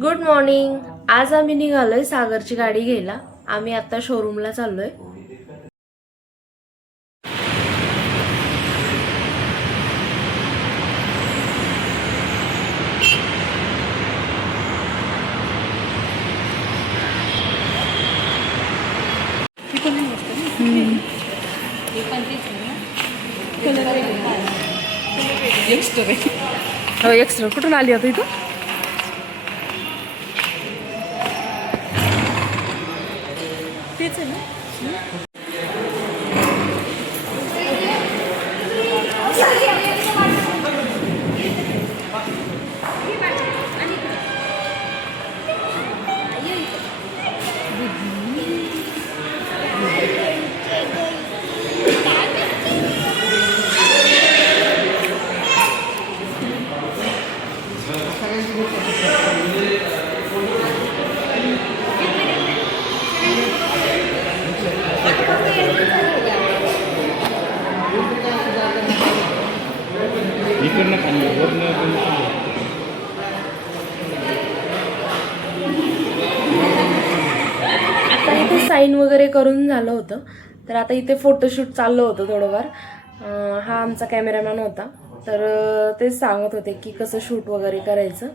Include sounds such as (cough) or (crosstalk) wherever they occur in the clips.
Good morning आज आम्ही निघालोय सागरची गाडी घ्यायला. आम्ही आता शोरूमला चाललोय. हो एक्स्ट्रा कुठून आली होती तू इकडनं खाली वरनं. आता इथे साईन वगैरे करून झालं होतं. तर आता इथे फोटोशूट चाललं होतं थोडंफार. हा आमचा कॅमेरामॅन होता. तर तेच सांगत होते की कसं शूट वगैरे करायचं.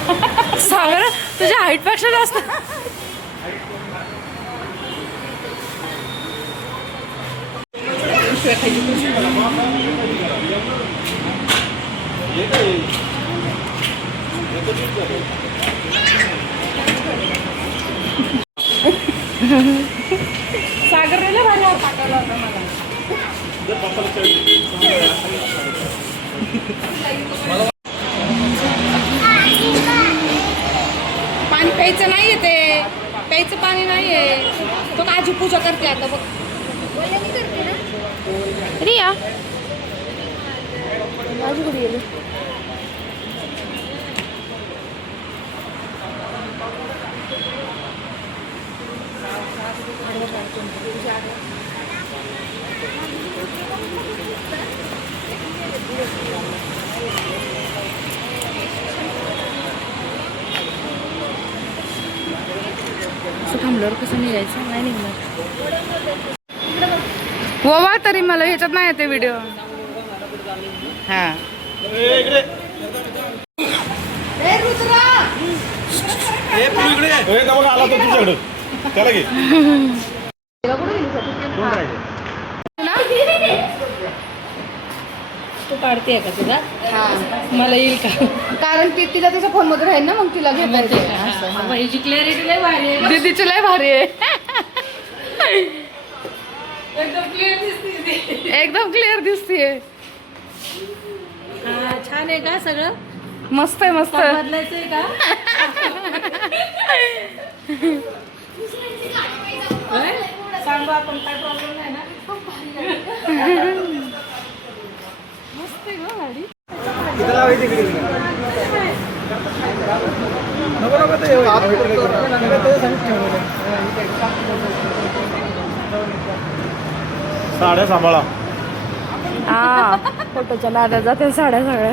सांग ना तुझ्या हाईटपेक्षा जास्त. सागर रेला भारी पाठवला होता मला. पूजा करते आता बघ. रिया? माझी कुठे गेली? थांबल्यावर कसं निघायचं? नाही निघणार. वा तरी मला ह्याच्यात नाही येते व्हिडिओ हा. ए, तो बघा आला तो तुझ्याकडं. त्याला घे (laughs) कोण राहिले? तू काढते का तुला? हा. मला येईल का? कारण ती तिला तिच्या फोनमध्ये राहील ना मग तिला घेता येते असं. ह्याची क्लॅरिटी लय भारी आहे दीदीची लय भारी आहे. एकदम क्लिअर दिसते ती. एकदम क्लिअर दिसतीये. हा, छान आहे का सगळं? मस्त आहे मस्त. बदलायचंय का? (laughs) होय? सांगू आपण काय प्रॉब्लेम नाही ना? (laughs) मस्त आहे गाडी साड्या सांभाळा. हा फोटोच्या नाद्या जाते साड्या सगळ्या.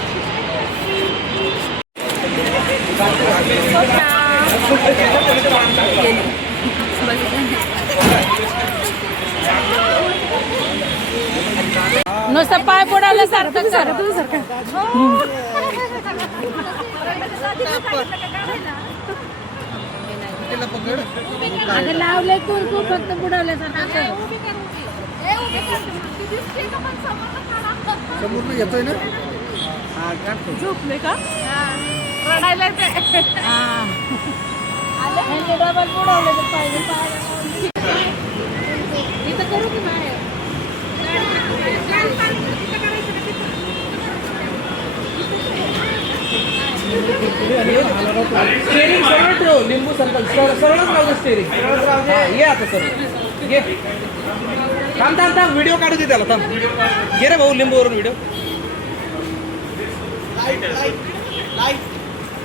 नुसतं पाय बुडायला सारखं सारखं लावले कुरकू फक्त झोपले बुडवले इथं करू की? स्टेरिंग सरळ ठेव लिंबू सर्कल सरळ सरळच राहू दे स्टेरिंग सरळच ये आता सर घे थांब थांब थांब व्हिडिओ काढू दे त्याला थांब घे रे भाऊ लिंबूवरून व्हिडिओ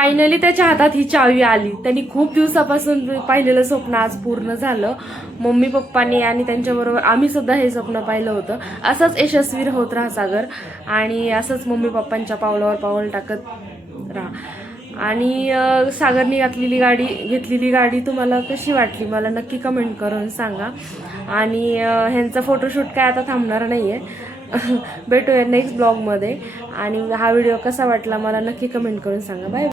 फायनली त्याच्या हातात ही चावी आली. त्यांनी खूप दिवसापासून पाहिलेलं स्वप्न आज पूर्ण झालं. मम्मी पप्पानी आणि त्यांच्याबरोबर आम्ही सुद्धा हे स्वप्न पाहिलं होतं. असंच यशस्वी होत राहा सागर. आणि असंच मम्मी पप्पांच्या पावलावर पाऊल टाकत राहा. आणि सागरने सागरनी घातलेली गाडी घेतलेली गाडी तुम्हाला कशी वाटली? मला नक्की कमेंट करून सांगा. आणि ह्यांचा फोटोशूट काय आता थांबणार नाही आहे (laughs) भेटूया नेक्स्ट ब्लॉगमध्ये आणि हा व्हिडिओ कसा वाटला मला नक्की कमेंट करून सांगा. बाय